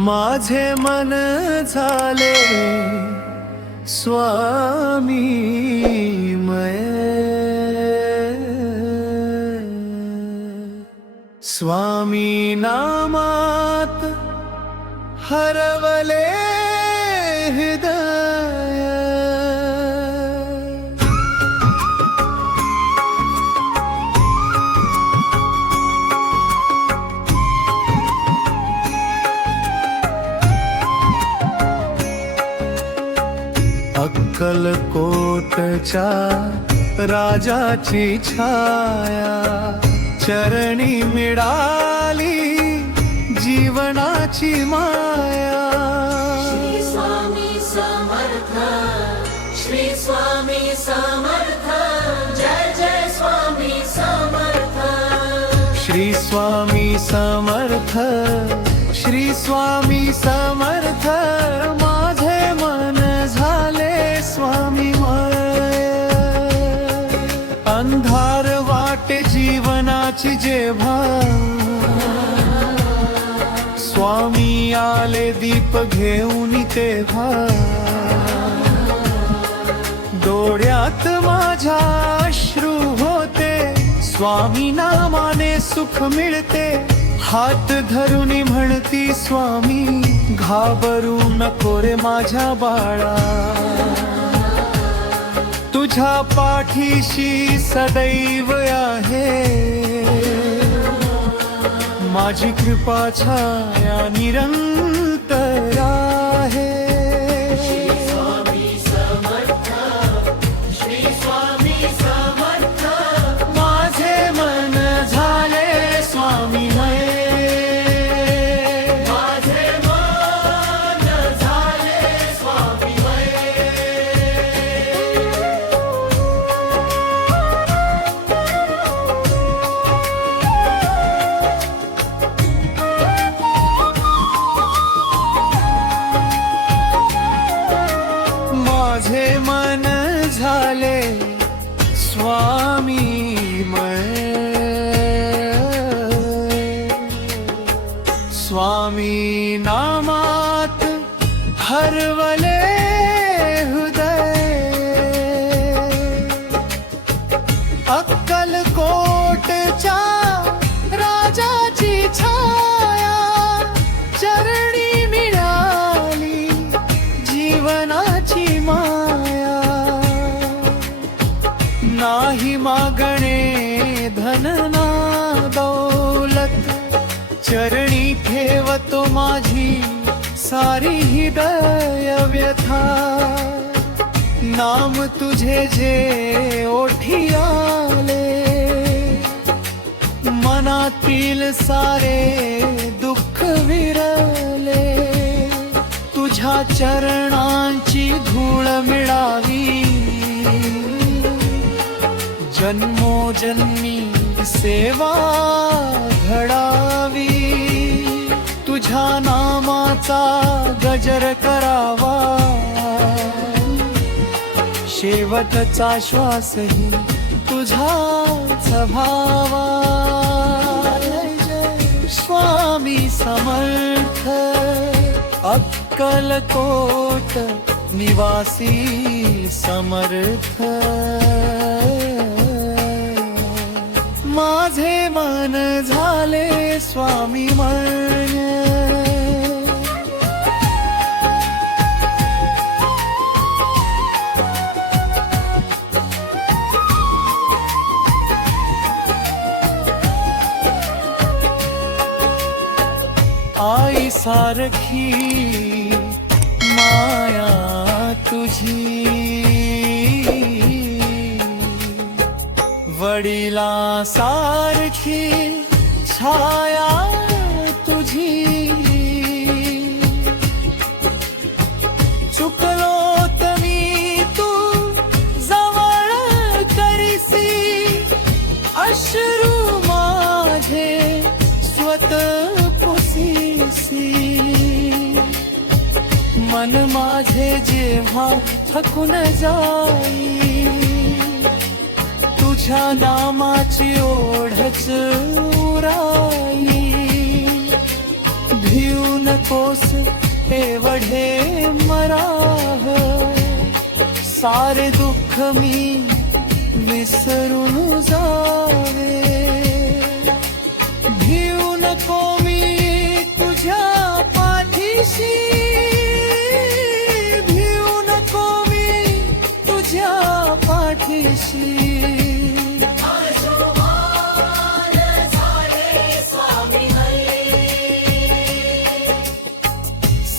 माझे मन झाले स्वामीमय, स्वामी नामात हरवले हृदय। अक्कलकोटच्या राजाची छाया चरणी मिळाली जीवनाची माया। श्री स्वामी समर्थ, श्री स्वामी समर्थ, जय जय स्वामी समर्थ। श्री स्वामी समर्थ, श्री स्वामी समर्थ, माझे मन झाले स्वामीमय। अंधार वाटे जीवनाची जेव्हा स्वामी आले दीप घेऊन तेव्हा, डोळ्यात माझ्या अश्रू होते, स्वामी नामाने सुख मिळते। हात धरून म्हणती स्वामी, घाबरू नको रे माझ्या बाळा, तुझ्या पाठीशी सदैव आहे माझी कृपा छाया निरंतर आहे। श्री स्वामी समर्थ, श्री स्वामी समर्थ, माझे मन झाले स्वामीमय, माझे मन झाले स्वामीमय। माझे मन झाले स्वामीमय, स्वामी नामात हरवले हृदय। अक्कलकोटच्या राजाची छाया चरणी मिळाली जीवनाची माया। नाही मागणे धन ना दौलत, चरणी ठेवतो माझी सारी हृदय व्यथा। नाम तुझे जे ओठी आले, मनातील सारे दुःख विरले। तुझ्या चरणांची धूळ मिळावी, जन्मोजन्मी सेवा घडावी। तुझ्या नामाचा गजर करावा, शेवटचा श्वासही तुझाच भावा। स्वामी समर्थ, अक्कलकोट निवासी समर्थ, माझे मन झाले स्वामीमय। आई सारखी माया तुझी, वडिला सारखी छाया तुझी। चुकलो तमी तू जवळ करीसी, अश्रू माझे स्वतः पुसीसी। मन माझे जेव्हा थकून जाई, तुझ्या नामाची ओढच उराई। भिऊ नको नकोस एवढे मराह, सारे दुःख मी विसरून जावे. भिऊ नको मी तुझ्या पाठीशी, भिऊ नको मी तुझ्या पाठीशी.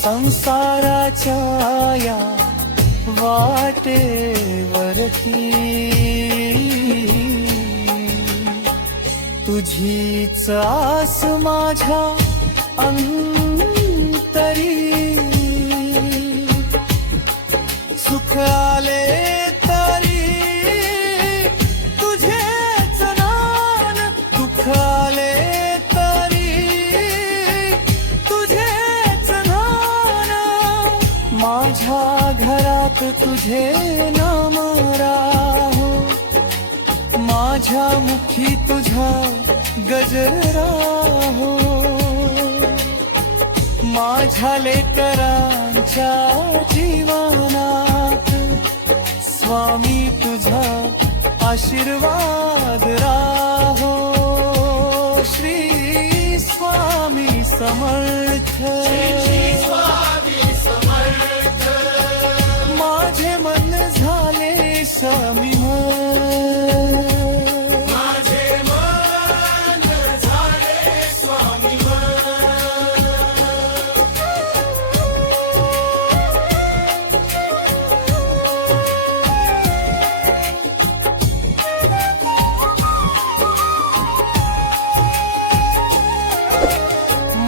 संसाराच्या या वाटेवरती तुझीच आस माझ्या अंतरी. सुख आले तरी तुझेच नान, दुःख आले तरी तुझेच नान. माझ्या घरात तुझे नाम राहो, माझ्या मुखी तुझा गजर राहो. माझ्या लेकरांच्या जीवनात स्वामी तुझा आशीर्वाद राहो. श्री स्वामी समर्थ, माझे मन झाले स्वामीमय.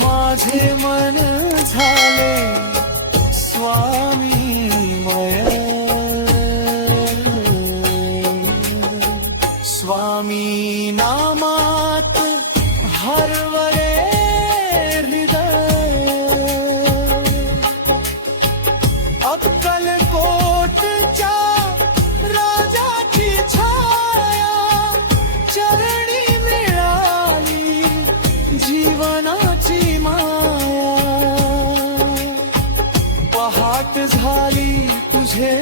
माझे मन झाले स्वामीमय. स्वामी नामात हरवले हृदय, अक्कलकोटच्या राजाची छाया चरणी मिळाली जीवनाची माया. पहाट झाली तुझे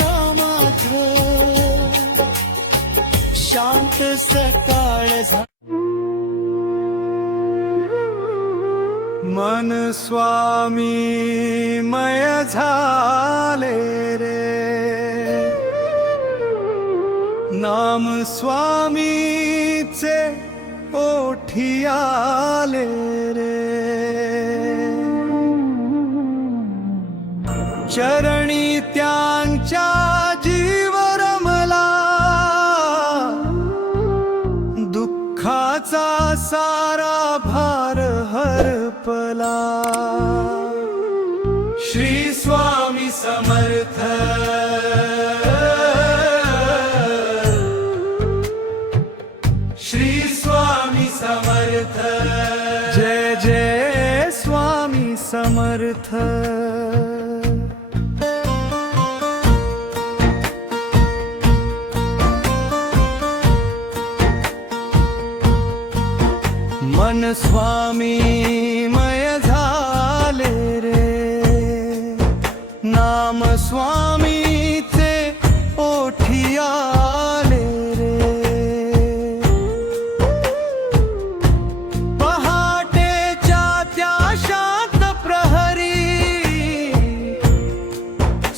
नामात्र, शांत सकाळ झाली. मन स्वामीमय झाले रे, नाम स्वामीचे ओठी आले रे. चरणी त्यांच्या जीव रमला, दुःखाचा सारा भार हरपला. श्री स्वामी समर्थ, श्री स्वामी समर्थ. जय जय स्वामी समर्थ. मन स्वामीमय झाले रे, नाम स्वामीचे ओठी आले रे. पहाटेच्या त्या शांत प्रहरी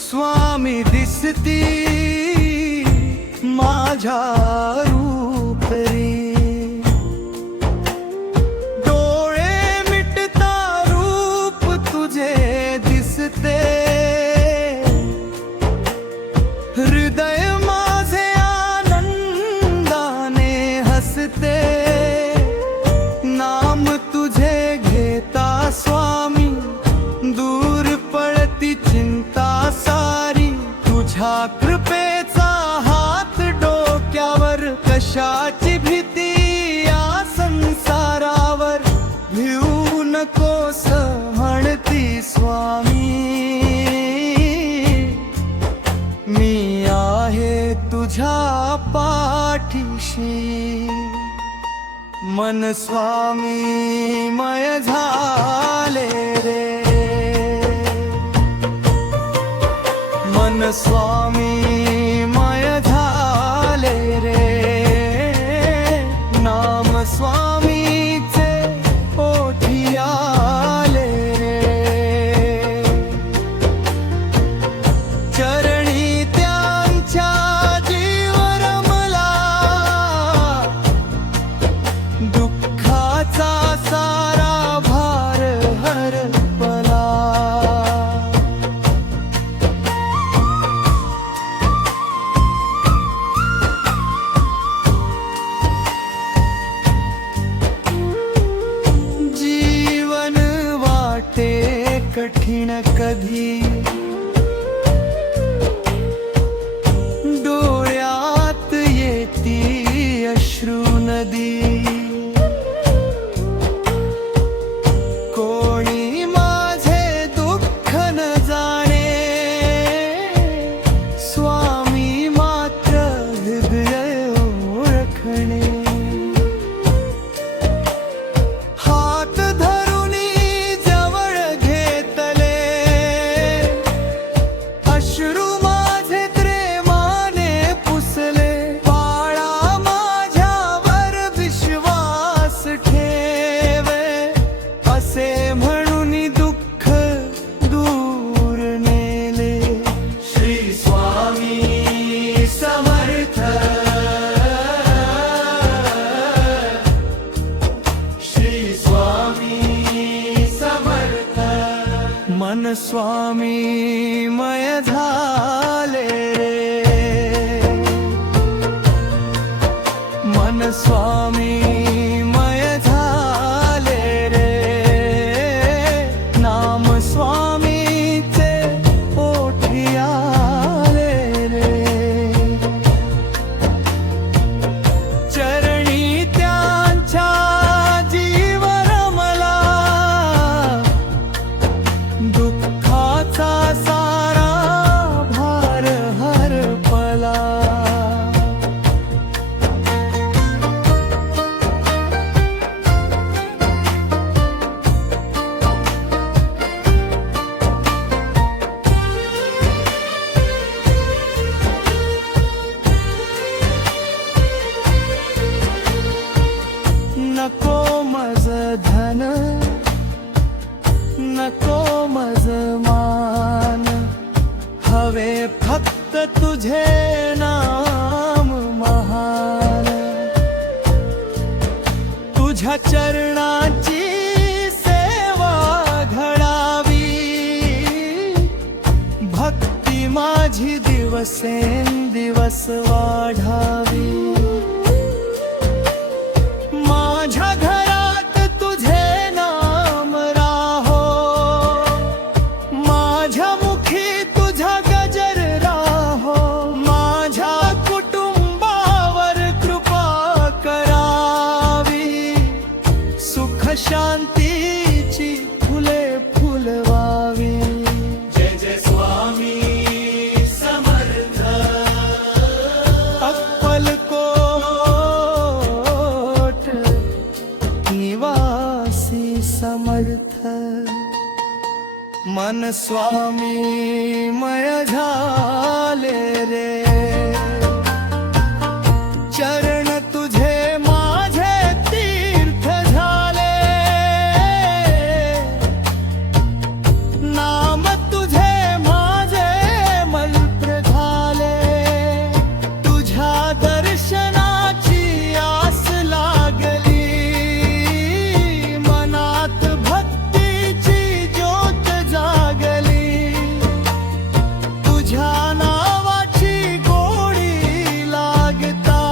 स्वामी दिसती माझ्या रूपरी. हृदय माझे आनंदाने हसते, नाम तुझे घेता स्वामी दूर पळती चिंता सारी. तुझ्या कृपेचा हात डोक्यावर, कशाची भीती या संसारावर. भिऊ नकोस म्हणती स्वामी, मी आहे तुझ्या पाठीशी. मन स्वामीमय झाले रे. मन स्वामी मय झाले रे, नाम स्वामीचे ओठी आले रे, चरणी त्यांच्या जीव रमला, दुःखाचा सारा भार हरपला. जीवन वाटे कठीण कधी, डोळ्यात येती अश्रू नदी, कोणी माझे दुःख न जाणे, स्वामी मात्र हृदय ओळखणे. हात धरुनी जवळ घेतले, अश्रू माझे प्रेमाने पुसले, बाळा माझ्यावर विश्वास ठेवे, असे म्हणून दुःख दूर नेले. श्री स्वामी समर्थ, श्री स्वामी समर्थ, मन स्वामी मय झाले रे, मन स्वामी मय झाले रे, नाम स्वामीचे ओठी आले रे, चरणी त्यांच्या जीव रमला, दुःखाचा सारा भार हरपला. नको मज धन, नको मज मान, हवे फक्त तुझे नाम महान. तुझ्या चरणाची सेवा घडावी, भक्ती माझी दिवसेंदिवस वाढावी. माझ्या घरात तुझे नाम राहो, माझ्या मुखी तुझा गजर राहो, माझ्या कुटुंबावर कृपा करावी, सुख शांतीची फुले फुलवावी. जय जय स्वामी समर्थ, अक्कलकोट निवासी समर्थ, मन स्वामी मय झाले रे, चरण तुझे माझे तीर्थ झाले, नाम तुझे माझे मलप्र झाले, तुझ्या दर्शनाची आस लागली, मनात भक्तीची ज्योत जागली, तुझ्या नावाची गोडी लागता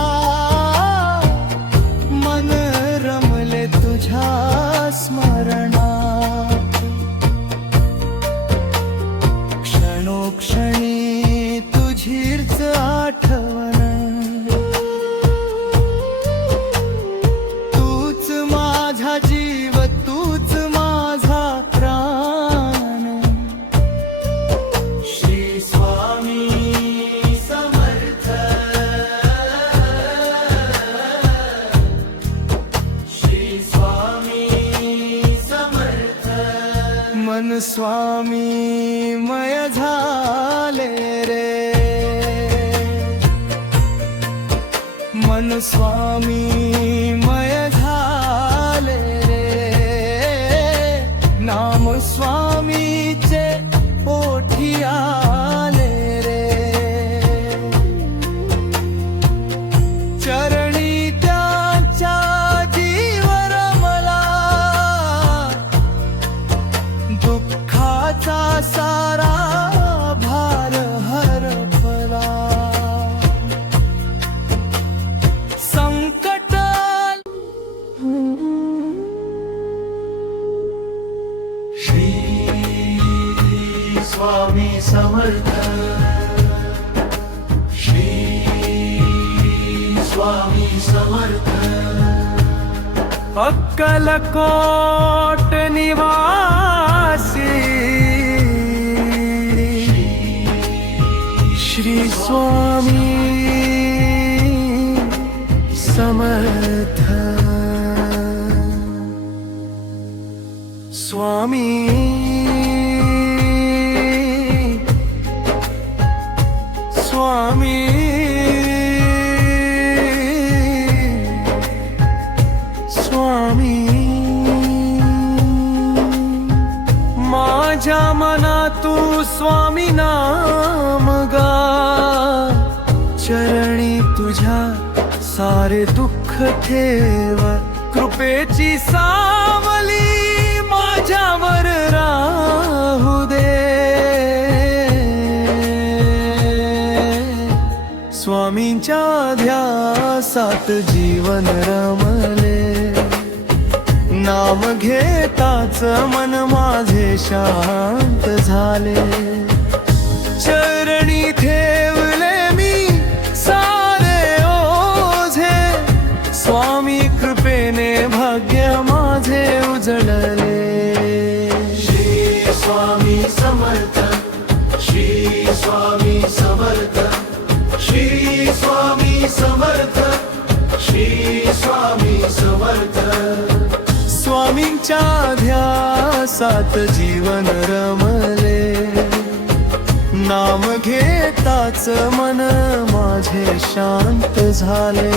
मन स्वामी मय झाले रे, मन स्वामी मय झाले रे, नाम स्वामीचे पोठी आले रे, चरणी त्याच्या जीवर मला दुःखाचा सारा भार हरपला, संकट श्री स्वामी समर्थ, श्री स्वामी समर्थ, अक्कलकोट निवासी श्री स्वामी समर्थ, स्वामी स्वामी स्वामी, माझ्या मना तू स्वामी नाम गा, चरणी तुझ्या सारे दुःख ठेव, कृपेची सावली माझ्यावर राहू दे, स्वामींच्या ध्यासात जीवन रमले, नाम घेताच मन माझे शांत झाले, चरणी ठेवले मी सारे ओझे, स्वामी कृपेने भाग्य माझे उजळले, श्री स्वामी समर्थ, श्री स्वामी समर्थ, श्री स्वामी समर्थ, श्री स्वामी समर्थ, स्वामींच्या ध्यासात जीवन रमले, नाम घेताच मन माझे शांत झाले,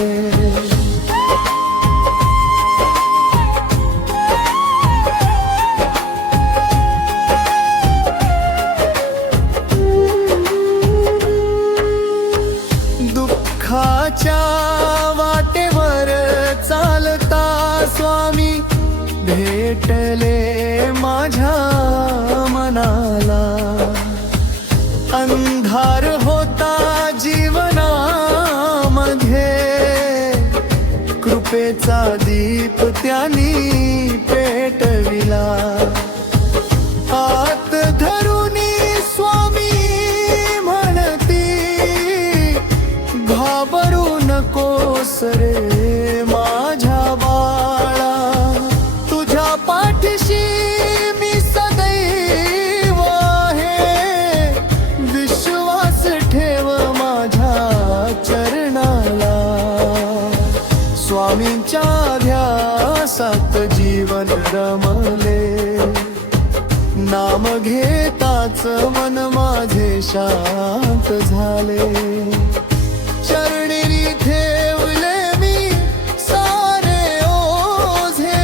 दुःखाच्या वाटेवर चालता स्वामी भेटले माझ्या मनाला, अंधार होता जीवनामध्ये, कृपेचा दीप त्यांनी पेटविला, हात धरुनी स्वामी म्हणती, घाबरू नकोस रे माझ्या बाळा, तुझ्या पाठीशी मी सदैव आहे, विश्वास ठेव माझ्या चरणाला, स्वामींच्या ध्यासात जीवन रमले, नाम घेताच मन माझे शांत झाले, चरणी ठेवले मी सारे ओझे,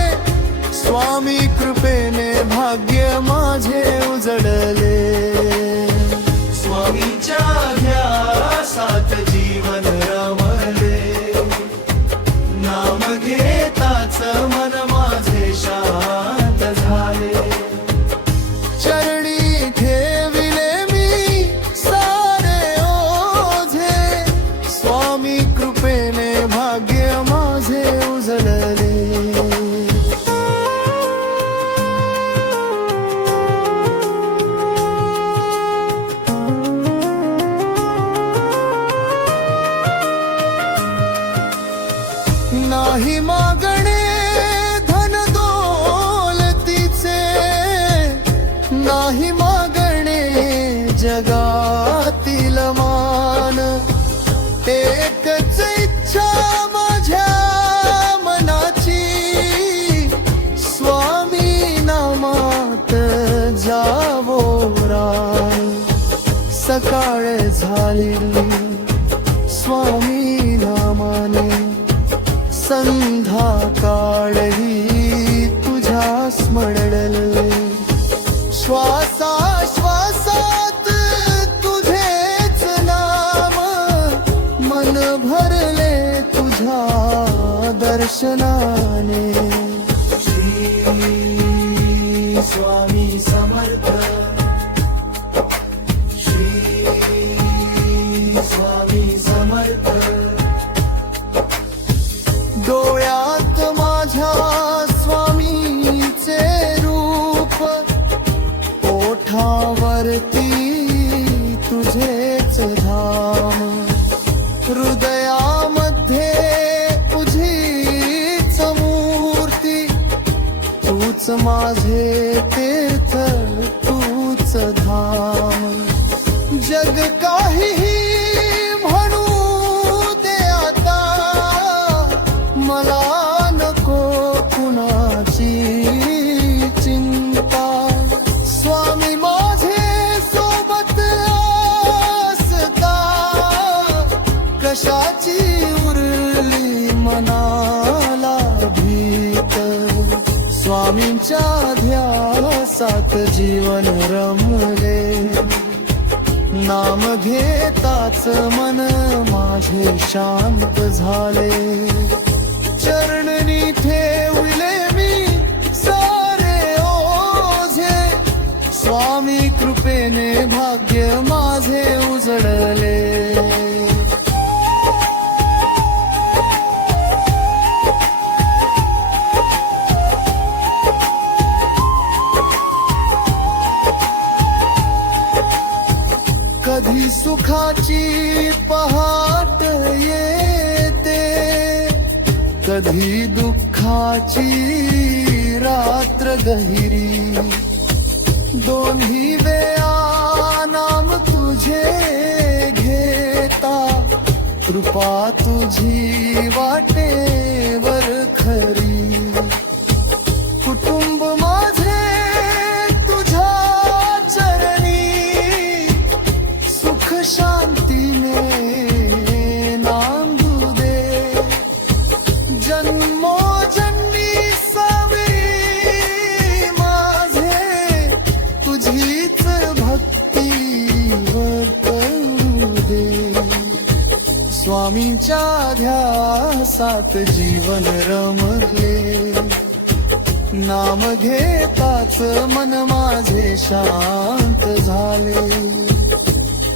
स्वामी कृपेने भाग्य माझे उजळले, स्वामींच्या ध्यासात जीवन रमले, नाम घेताच मन माझे शांत झाले, चरणी ठेविले मी सारे ओझे, स्वामी सकाळ झाली स्वामी नामाने, संध्याकाळही तुझ्या स्मरले. श्वासा श्वासात तुझेच नाम, मन भरले तुझ्या दर्शनाने. श्री स्वामी समर्थ, श्री स्वामी समर्थ. डोळ्यात माझ्या स्वामीचे रूप, ओठावरती तुझेच धाम. हृदयामध्ये तुझीच मूर्ती, तूच माझे तीर्थ, तूच धाम. जग काहीही म्हणू दे आता, मला नको कुणाची चिंता. स्वामी माझे सोबत असता, कशाची उरली मनाला भीत. स्वामींच्या ध्यासात जीवन रमले, नाम घेताच मन माझे शांत झाले. चरणी ठेवले मी सारे ओझे, स्वामी कृपेने भाग्य माझे उजळले. कधी सुखाची पहाट येते, कधी दुःखाची रात्र गहिरी. दोन्ही वेळा नाम तुझे घेता, कृपा तुझी वाटेवर खरी. कुटुंब माझे तुझ्या चरणी, सुख शांतीने नांदू दे. जन्मोजन्मी स्वामी माझे, तुझीच भक्ती वर्तवू दे. स्वामींच्या ध्यासात जीवन रमले, नाम घेताच मन माझे शांत झाले.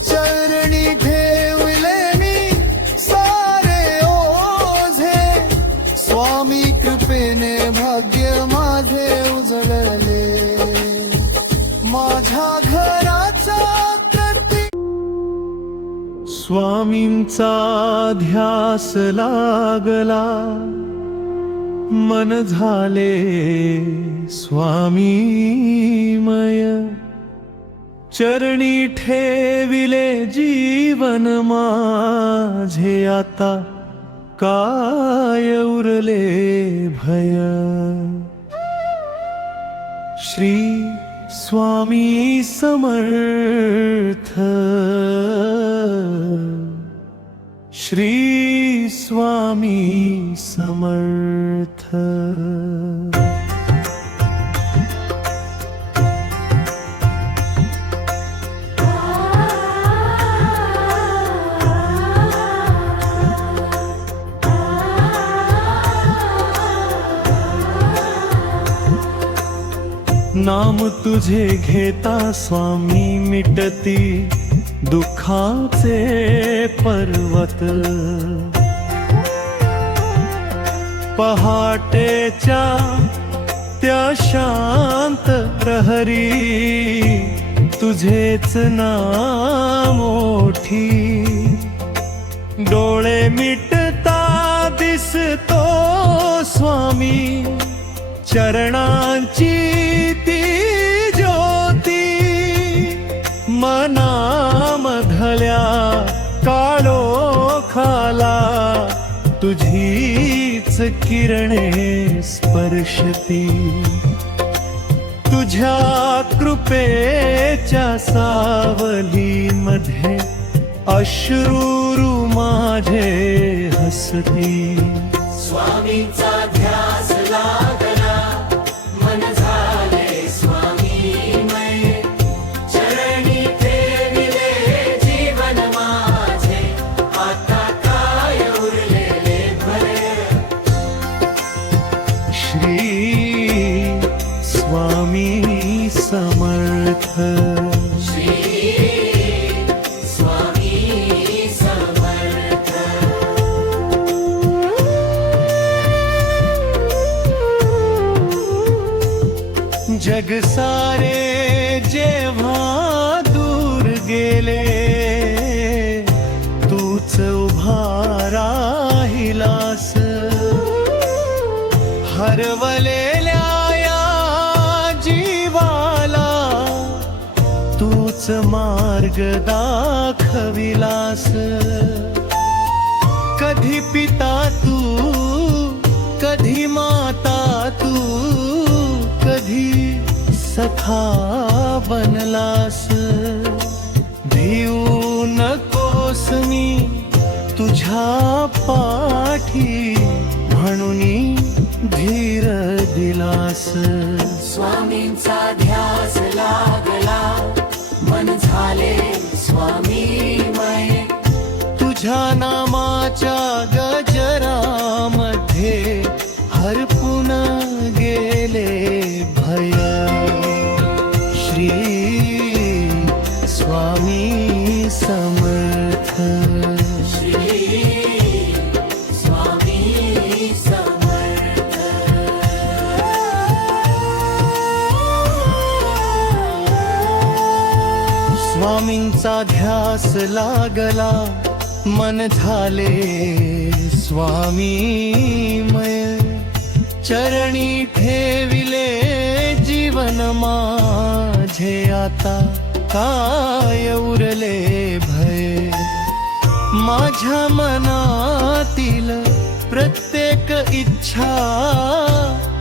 चरणी ठेवले मी सारे ओझे, स्वामी कृपेने भाग्य माझे उजळले. माझ्या घराचा प्रती स्वामींचा ध्यास लागला, मन झाले स्वामीमय. चरणी ठेविले जीवन माझे, आता काय उरले भय. श्री स्वामी समर्थ, श्री स्वामी समर्थ. नाम तुझे घेता स्वामी मिटती दुःखाचे पर्वत. पहाटेच्या त्या शांत प्रहरी, तुझेच नाम ओठी. डोळे मिटता दिसतो स्वामी, चरणांची ती ज्योती. मनामधल्या काळोखाला तुझीच किरणे स्पर्शती. तुझ्या कृपेच्या सावलीमध्ये अश्रू माझे हसती. स्वामींचा ध्यास लागला मन झाले स्वामीमय. चरणी ठेविले जीवन माझे आता काय उरलेले भरे. श्री स्वामी समर्थ. श्री स्वामी समर्थ. जग सारे जेव्हा दूर गेले तूच उभा राहिलास. हरवलेल्या या जीवाला तूच मार्ग दाखविलास. कधी पिता तू, कधी माता तू, कधी सखा बनलास. भिऊ नकोस मी तुझ्या पाठी म्हणून धीर दिलास. स्वामींचा ध्यास लागला मन झाले स्वामीमय. तुझ्या नामाच्या गजरामध्ये हरपून गेले भय. श्री स्वामी समर्थ. श्री स्वामी समर्थ. स्वामींचा ध्यास लागला मन झाले स्वामीमय. चरणी ठेविले जीवन माझे आता काय उरले भय. माझ्या मनातील प्रत्येक इच्छा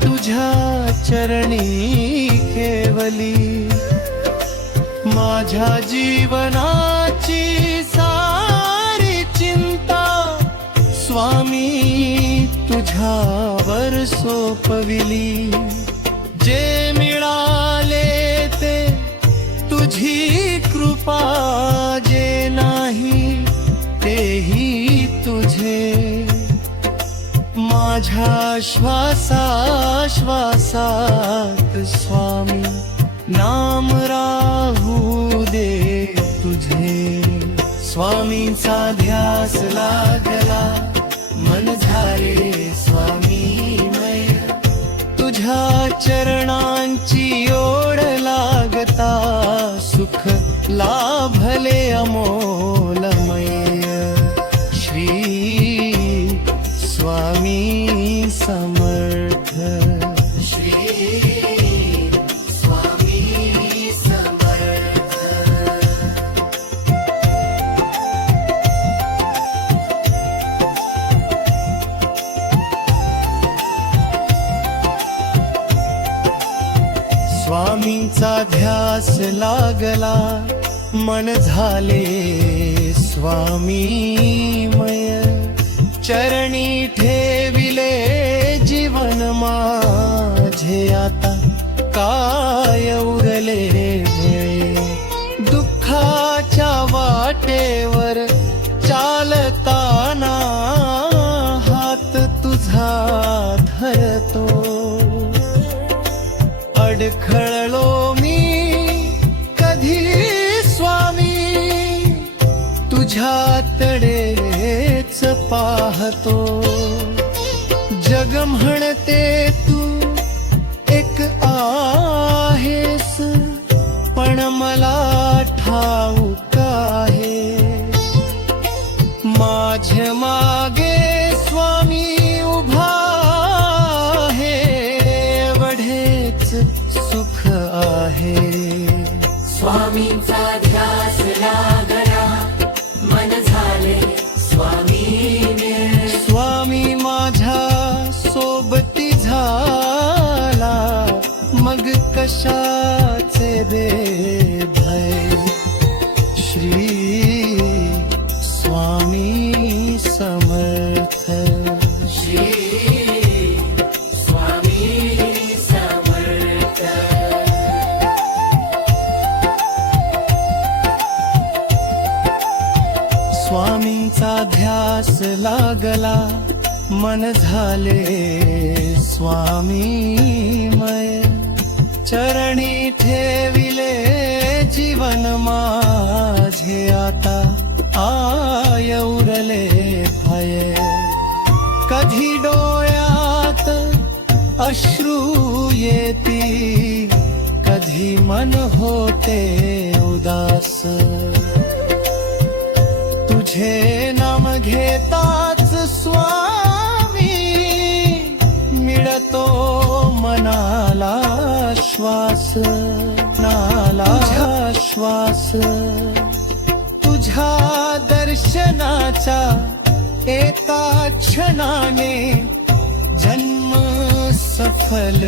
तुझ्या चरणी केवली. माझ्या जीवनाची सारी चिंता स्वामी तुझ्यावर सोपविली. जे मिळाले ते तुझी कृपा, जे नाही तेही तुझे. माझ्या श्वासाश्वासात स्वामी नाम राहू दे तुझे. स्वामींचा ध्यास लागला मन झाले स्वामीमय. तुझ्या चरणांची ओढ लागता सुख लाभले अमोलमय. श्री स्वामी समर्थ. श्री स्वामी समर्थ. स्वामींचा ध्यास लागला मन झाले स्वामीमय. चरणी ठेविले जीवन माझे आता काय उरले भय. दुःखाच्या वाटेवर चालताना हात तुझा धरतो. अडखळलो मी कधी स्वामी तुझ्याकडेच पाहतो. जग म्हणते तू एक आहेस पण मला ठाऊक आहे. माझ्या मागे स्वामी उभा आहे एवढेच सुख आहे. स्वामींचा ध्यास लागला मन झाले स्वामीमय. स्वामी माझ्या सोबती झाला मग कशा देवाचे बेभय श्री स्वामी समर्थ श्री स्वामी समर्थ स्वामींचा ध्यास लागला मन झाले स्वामीमय चरणी ठेविले जीवन माझे आता आय उरले भय कधी डोळ्यात अश्रू येती कधी मन होते उदास तुझे नाम घेताच स्वामी मिळतो मनाला श्वास नाला श्वास तुझ्या दर्शनाचा एका क्षणाने जन्म सफल